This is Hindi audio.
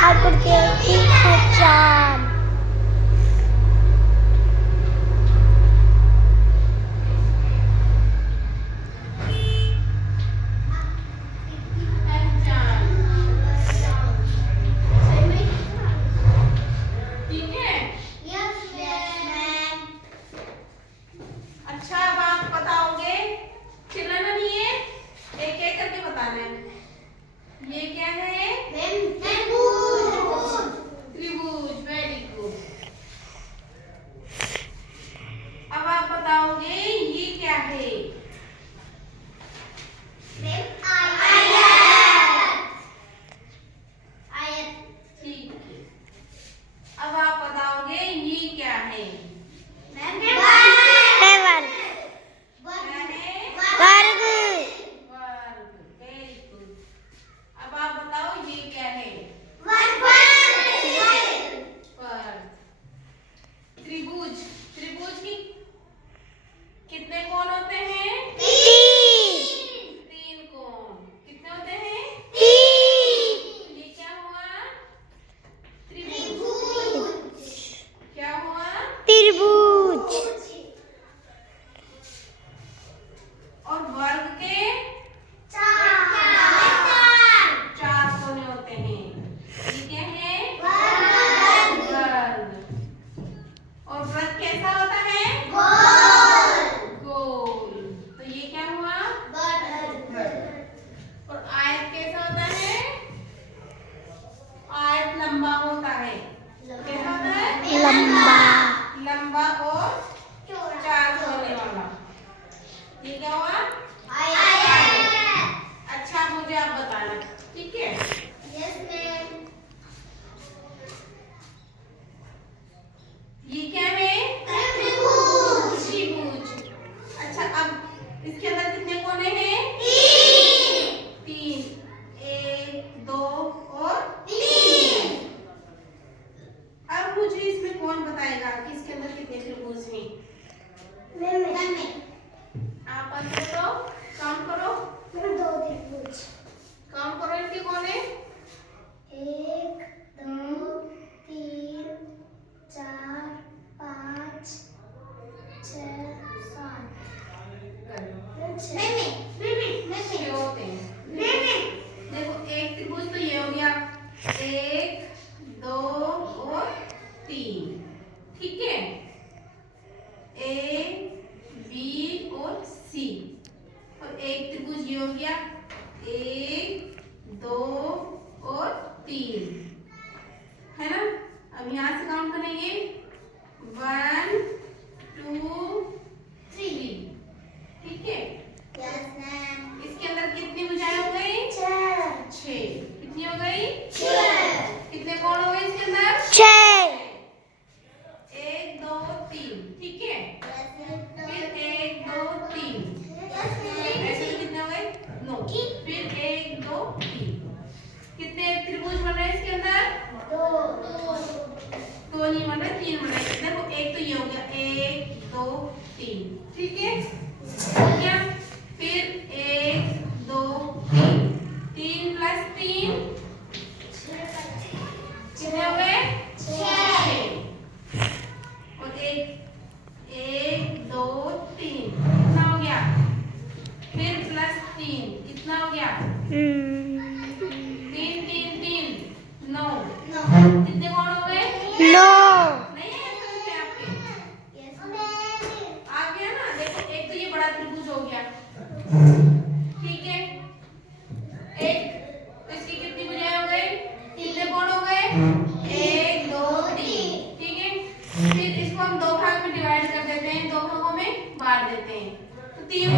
आकृतियों की पहचान। ठीक है। अच्छा, अब आप बताओगे, चिल्लाना नहीं है, एक एक करके बताना है। ये क्या है? त्रिभुज। Very good. अब आप बताओगे ये क्या है? ठीक है। अब आप बताओगे ये क्या है? वर्ग। वर्ग। Very good. अब आप बताओ ये क्या है? वर्ग। त्रिभुज। त्रिभुज की कितने कोण होते हैं? तीन कोण। कितने होते हैं? ये क्या हुआ? त्रिभुज। क्या हुआ? त्रिभुज। और वर्ग के चार कोने होते हैं। ये क्या है? वर्ग। और वृत्त कैसा होता है? गोल। तो ये क्या हुआ? और आयत कैसा होता है? आयत लंबा होता है। कैसा होता है? लंबा और चार कोने वाला। ये क्या हुआ? अच्छा, मुझे आप बताना। ठीक है। ये क्या है? त्रिभुज। अच्छा, अब इसके अंदर कितने कोने हैं? तीन। एक, दो और तीन। अब मुझे इसमें कौन बताएगा कि इसके अंदर कितने त्रिभुज हैं? आप आंसर दो। काउंट करो। काउंट करो इनके कोने। 1 2 3 4 5 6 7 छह होते हैं। देखो, एक त्रिभुज तो ये हो गया, एक, दो और तीन। ठीक है। ए, बी और सी। और एक त्रिभुज ये हो गया, एक, दो और तीन। है ना? अब यहाँ से काउंट करेंगे, 1 2 3। ठीक है। इसके अंदर कितनी भुजाएं हो गई? 6। कितनी हो गई? 6। कितने कोण हो गए इसके अंदर? 6। 1 2 3। ठीक है। फिर 1 2 3। ऐसे कितने हो गए? 9। फिर 1 2 3। कितने त्रिभुज बन रहे हैं इसके अंदर? 2 नहीं बन रहे, 3 बन रहे। देखो, एक तो ये हो गया, 1 2 3। ठीक है। हो गया। फिर 1 2 3। 3 + 3 कितने हो गए? 6। और 1 2 3 कितना हो गया? फिर +3 कितना हो गया? 3 3 3 9। कितने कोण हो गए? 9। नहीं है समझ में आपके? आ गया ना? देखो, एक तो ये बड़ा त्रिभुज हो गया। ठीक है। एक तो इसकी कितनी भुजाएं हो गई? कितने कोण हो गए? 1 2 3। ठीक है। फिर इसको हम दो भाग में डिवाइड कर देते हैं, दो भागों में बांट देते हैं। तो 3